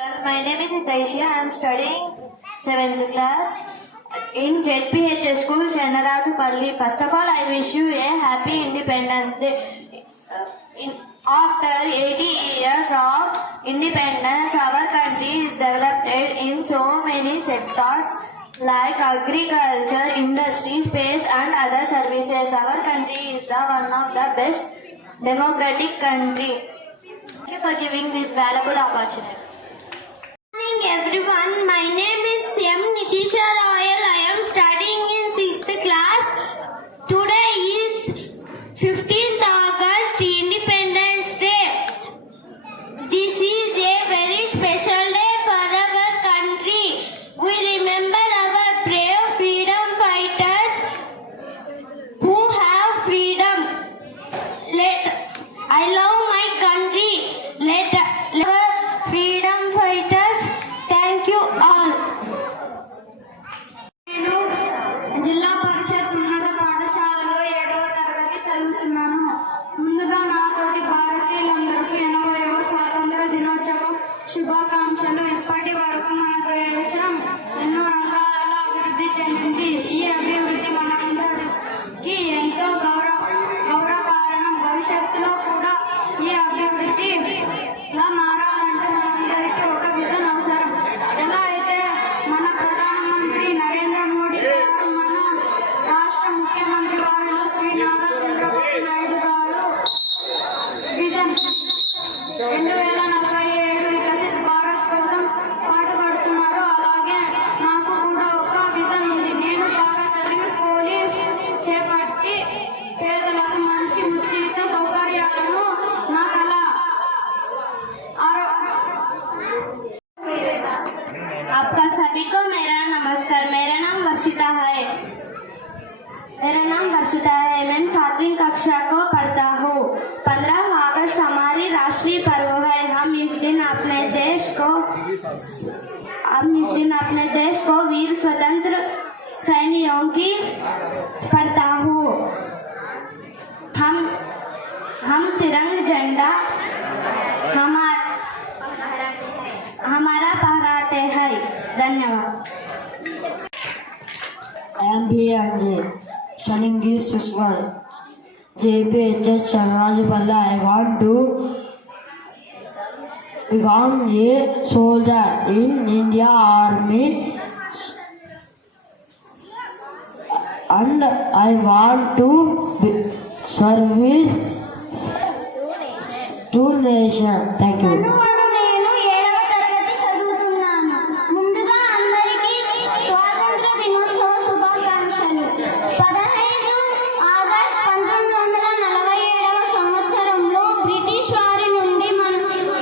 My name is Hitaisha. I am studying 7th class in ZPH School, Chennarajupalli. First of all, I wish you a happy Independence Day. After 80 years of independence, our country is developed in so many sectors like agriculture, industry, space and other services. Our country is one of the best democratic country. Thank you for giving this valuable opportunity. Good morning everyone. My name is M. Nitisha Royal. I am studying in 6th class. Today is 15th August, Independence Day. This is a very special day for our country. We remember our brave freedom fighters who have freedom. I love my country. Let our freedom fighters. Thank you all. జిల్లా పరిషత్ ఉన్నత పాఠశాలలో 7వ తరగతి చదువుతున్నాను. ముందుగా నాతోటి భారతీయులందరికీ 80వ స్వాతంత్ర దినోత్సవం శుభాకాంక్షలు. ఇప్పటి వరకు మన దేశం ఎన్నో రంగాలలో అభివృద్ధి చెందింది. ఈ అభివృద్ధి మనందరికీ ఎంతో గౌరవకారణం. భవిష్యత్తులో కూడా ఈ అభివృద్ధిగా మారాలంటే మనందరికీ ఒక విజన్ అవసరం. ఎలా అయితే మన ప్రధానమంత్రి నరేంద్ర మోడీ గారు, మన రాష్ట్ర ముఖ్యమంత్రి వారు శ్రీ నారా చంద్రబాబు నాయుడు గారు విజన్ 2047 వికసిత భారత్ కోసం పాటుపడుతున్నారు. అలాగే నాకు కూడా ఒక విజన్ ఉంది. నేను బాగా చదివి పోలీస్ చేపట్టి పేదలకు మంచి ఉచిత సౌకర్యాలను నా కళ. आपका सभी को मेरा नमस्कार. मेरा नाम वर्षिता है. मैं 7वीं कक्षा को पढ़ता हूँ. 15 अगस्त हमारी राष्ट्रीय पर्व है. हम इस दिन अपने देश को वीर स्वतंत्र सैनिकों की पढ़ता हूँ. हम तिरंगा झंडा हमारा फहराते हैं. धन्यवाद. I am B.A. studying this one. JPH Chennarajupalli. I want to become a soldier in India Army, and I want to service to nation. Thank you. నేను 7వ తరగతి చదువుతున్నాను. ముందుగా అందరికీ స్వాతంత్ర దినోత్సవ శుభాకాంక్షలు. 15 ఆగస్టు 1947వ సంవత్సరంలో బ్రిటిష్ వారి నుండి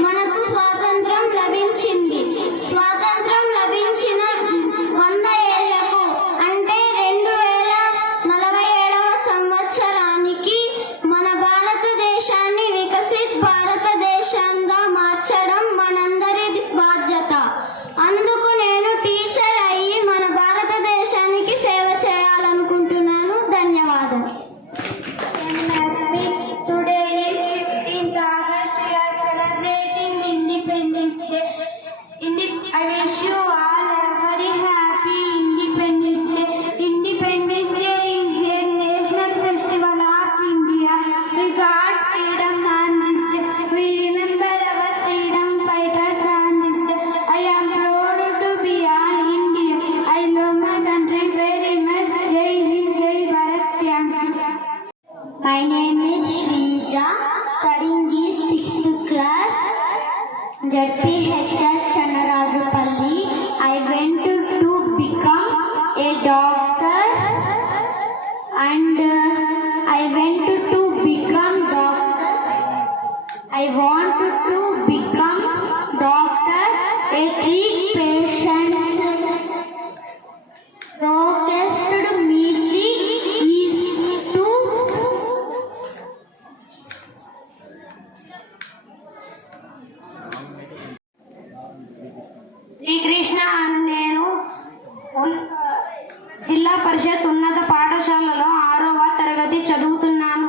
మనకు స్వాతంత్రం లభించింది. స్వాతంత్రం లభించిన 100 ఏళ్లకు అంటే 2047వ సంవత్సరానికి మన భారతదేశాన్ని వికసిత్ భారతదేశంగా మార్చడం మనందరి బాధ్యత. అందుకు నేను టీచర్ అయ్యి మన భారతదేశానికి సేవ చేయాలనుకుంటున్నాను. ధన్యవాదాలు. Today is 15th August. We are celebrating Independence Day. I wish you all a very happy Independence Day. Independence Day is a national festival of India. We got freedom on this day. We remember our freedom fighters on this day. I am proud to be an Indian. I love my country very much. Jai Hind, Jai Bharat. Thank you. My name is Shrija, studying in 6th class, ZPH Chennarajupalli. I went to become a doctor, and I want to become doctor, a treat patients. Longest meeting is to Srikrishna. నేను జిల్లా పరిషత్ ఉన్నత పాఠశాలలో 6వ తరగతి చదువుతున్నాను.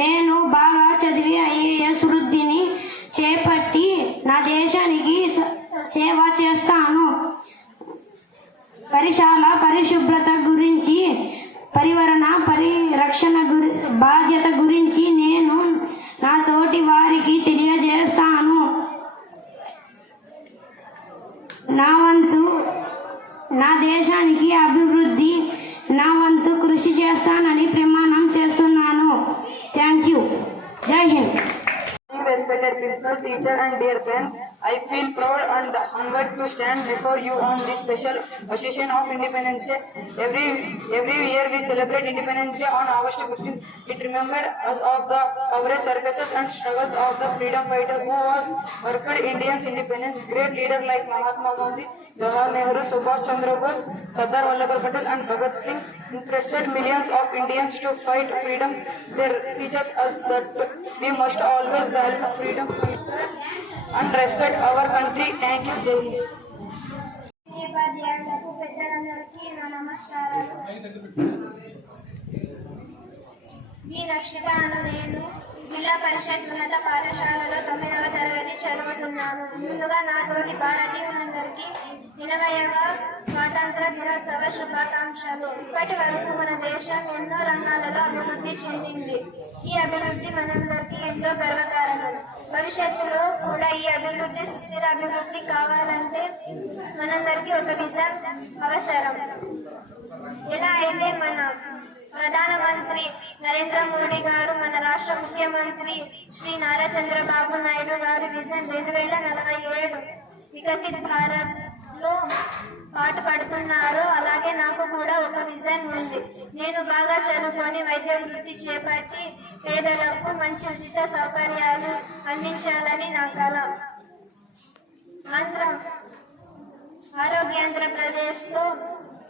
నేను బాగా చదివి IAS వృత్తిని చేపట్టి నా దేశానికి సేవ చేస్తాను. పరిశుభ్రత గురించి, పర్యావరణ పరిరక్షణ బాధ్యత గురించి నేను నా తోటి వారికి తెలియజేస్తాను. నా వంతు నా దేశానికి అభివృద్ధి నా వంతు కృషి చేస్తానని ప్రమాణం చేస్తున్నాను. Thank you. జై Hind. Respected principal, teacher and dear friends, I feel proud and honored to stand before you on this special occasion of Independence Day. Every year we celebrate Independence Day on August 15th. It remembered us of the courage, sacrifices and struggles of the freedom fighter who was worked Indians independence. Great leaders like Mahatma Gandhi, Jawaharlal Nehru, Subhash Chandra Bose, Sardar Vallabhbhai Patel and Bhagat Singh interested millions of Indians to fight freedom. They teaches us that we must always value freedom and respect our country. Thank you. Jai Hind. ఉపాధ్యాయులకు పెద్దలందరికీ నా నమస్కారాలు. మీ రక్షిత అను నేను జిల్లా పరిషత్ ఉన్నత పాఠశాలలో 9వ తరగతి చదువుతున్నాను. ముందుగా నా తోటి భారతీయులందరికీ 80వ స్వాతంత్ర దినోత్సవ శుభాకాంక్షలు. ఇప్పటి వరకు మన దేశం ఎన్నో రంగాలలో అభివృద్ధి చెందింది. ఈ అభివృద్ధి మనందరికీ ఎంతో గర్వకారణం. భవిష్యత్తులో కూడా ఈ అభివృద్ధి సుస్థిర అభివృద్ధి కావాలంటే మనందరికీ ఒక విజన్ అవసరం. ఎలా అయితే మన ప్రధానమంత్రి నరేంద్ర మోడీ గారు, మన రాష్ట్ర ముఖ్యమంత్రి శ్రీ నారా చంద్రబాబు నాయుడు గారి విజన్ 2047 వికసిత్ భారత్ లో పాటుపడుతున్నారు. అలాగే నాకు కూడా ఒక విజన్ ఉంది. నేను బాగా చదువుకొని వైద్య వృత్తి చేపట్టి పేదలకు మంచి ఉచిత సౌకర్యాలు అందించాలని నా కల. ఆరోగ్యాంధ్రప్రదేశ్తో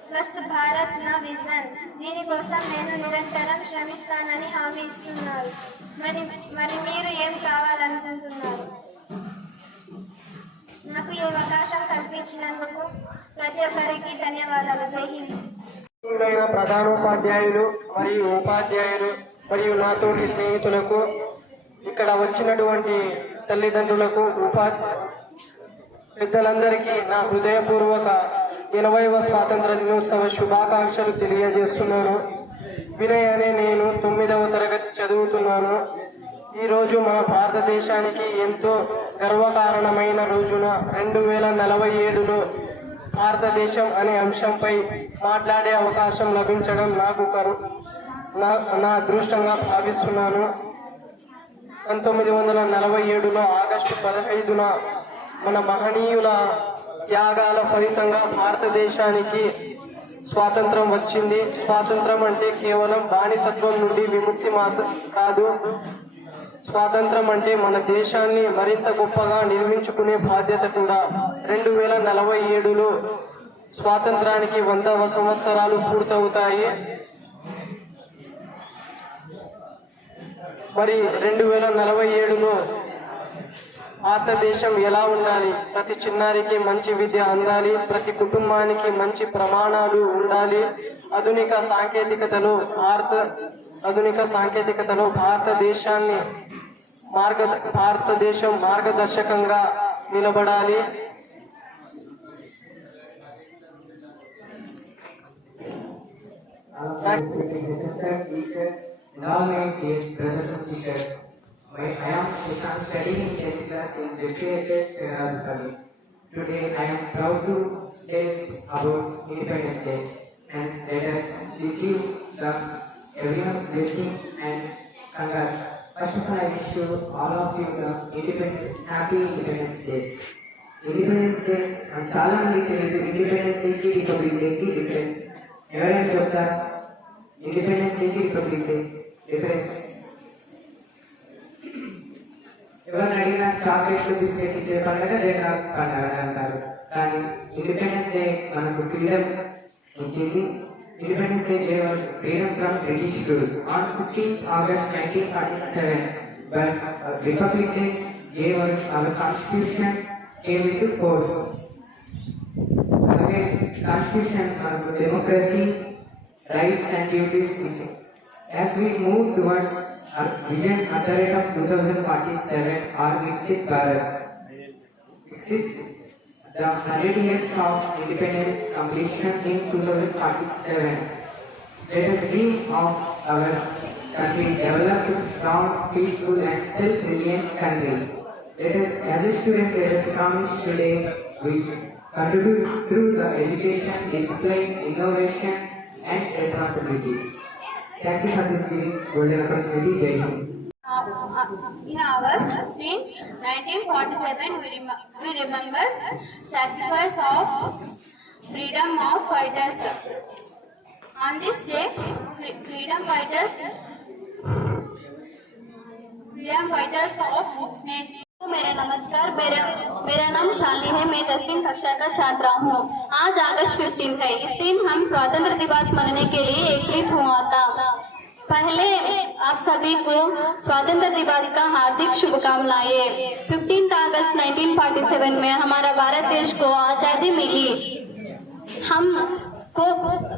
స్వస్థ భారత్ నా విజన్. దీనికోసం నేను నిరంతరం శ్రమిస్తానని హామీ ఇస్తున్నారు. మరి మీరు ఏం కావాలనుకుంటున్నారు? నాకు ఈ అవకాశం కల్పించినందుకు ప్రతి ఒక్కరికి ధన్యవాదాలు. జై హింద్. ప్రధానోపాధ్యాయులు మరియు ఉపాధ్యాయులు మరియు నాతోటి స్నేహితులకు, ఇక్కడ వచ్చినటువంటి తల్లిదండ్రులకు, పెద్దలందరికీ నా హృదయపూర్వక 80వ స్వాతంత్ర దినోత్సవ శుభాకాంక్షలు తెలియజేస్తున్నాను. వినయ్ అనే నేను 9వ తరగతి చదువుతున్నాను. ఈరోజు మన భారతదేశానికి ఎంతో గర్వకారణమైన రోజున 2047లో భారతదేశం అనే అంశంపై మాట్లాడే అవకాశం లభించడం నాకు నా అదృష్టంగా భావిస్తున్నాను. 1947లో ఆగస్టు 15న మన మహనీయుల త్యాగాల ఫలితంగా భారతదేశానికి స్వాతంత్రం వచ్చింది. స్వాతంత్రం అంటే కేవలం బానిసత్వం నుండి విముక్తి మాత్రం కాదు. స్వాతంత్రం అంటే మన దేశాన్ని మరింత గొప్పగా నిర్మించుకునే బాధ్యత కూడా. 2047లో స్వాతంత్రానికి 100వ సంవత్సరాలు పూర్తవుతాయి. మరి 2047లో భారతదేశం ఎలా ఉండాలి? ప్రతి చిన్నారికి మంచి విద్య అందాలి, ప్రతి కుటుంబానికి మంచి ప్రమాణాలు ఉండాలి. ఆధునిక సాంకేతికతలో భారతదేశం మార్గదర్శకంగా నిలబడాలి. I am studying in 10th class in JPHS Cherrapalli. Today I am proud to tell about Independence Day, and let us receive everyone's blessing and congrats. First of all, I wish you all of you happy Independence Day. Independence Day and చాలా మందికి తెలియదు. ఇండిపెండెన్స్ డేకి రిపబ్లిక్ డేకి డిఫరెన్స్ ఎవరైనా చెప్తారు? ఇండిపెండెన్స్ డేకి republic day difference ఎవరిని అడిగినా చాక్లెట్లు బిస్కెట్ ఇచ్చే పండుగ లేదా పండుగ అంటారు. కానీ ఇండిపెండెన్స్ డే మనకు ఫ్రీడమ్ ఇచ్చింది. Independence Day gave us freedom from British rule on 15th August 1947, but Republic Day gave us our Constitution came into force. Again, Constitution మనకు democracy, rights and duties ఇచ్చింది. As we move towards our vision at the rate of 2047 or Viksit Bharat. The 100 years of independence completion in 2047. Let us dream of our country developed, strong, peaceful and self-reliant country. Let us, as a student, let us promise today we contribute through the education, discipline, innovation and responsibility. Thank you for this golden opportunity. Jai Hind. In August 1947, we remember sacrifice of freedom of fighters. On this day, freedom fighters of nation. मेरा नमस्कार, मेरा नाम शालिनी है। मैं 10वीं कक्षा का छात्रा हूँ। आज अगस्त 15 है। इस दिन हम स्वतंत्र दिवस मनाने के लिए एकत्रित हुआ था। पहले आप सभी को स्वतंत्र दिवस का हार्दिक शुभकामनाएं। 15 अगस्त 1947 में हमारा भारत देश को आजादी मिली। हमको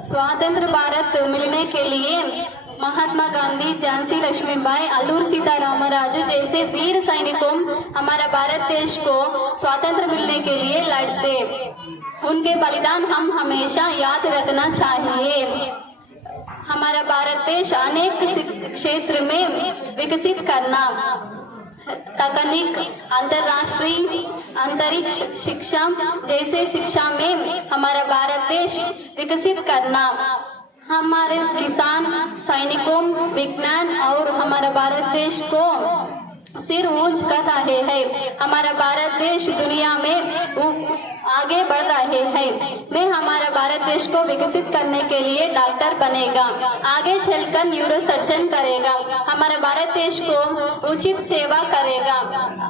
स्वतंत्र भारत मिलने के लिए महात्मा गांधी, झांसी लक्ष्मीबाई, अल्लूर सीतारामराजू जैसे वीर सैनिकों हमारा भारत देश को स्वतंत्र मिलने के लिए लड़ते। उनके बलिदान हम हमेशा याद रखना चाहिए। हमारा भारत देश अनेक क्षेत्र में विकसित करना, तकनीक, अंतर्राष्ट्रीय अंतरिक्ष शिक्षा जैसे शिक्षा में हमारा भारत देश विकसित करना, हमारे किसान, सैनिकों, विज्ञान और हमारा भारत देश को सिर ऊंच कर रहे हैं। हमारा भारत देश दुनिया में आगे बढ़ रहे हैं। मैं हमारा भारत देश को विकसित करने के लिए डॉक्टर बनेगा, आगे चलकर न्यूरो सर्जन करेगा, हमारा भारत देश को उचित सेवा करेगा,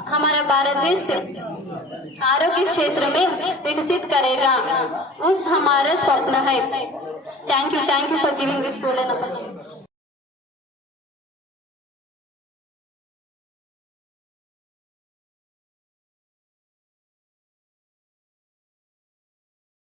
हमारा भारत देश आरोग्य क्षेत्र में विकसित करेगा। उस हमारा स्वप्न है। Thank you for giving this golden opportunity.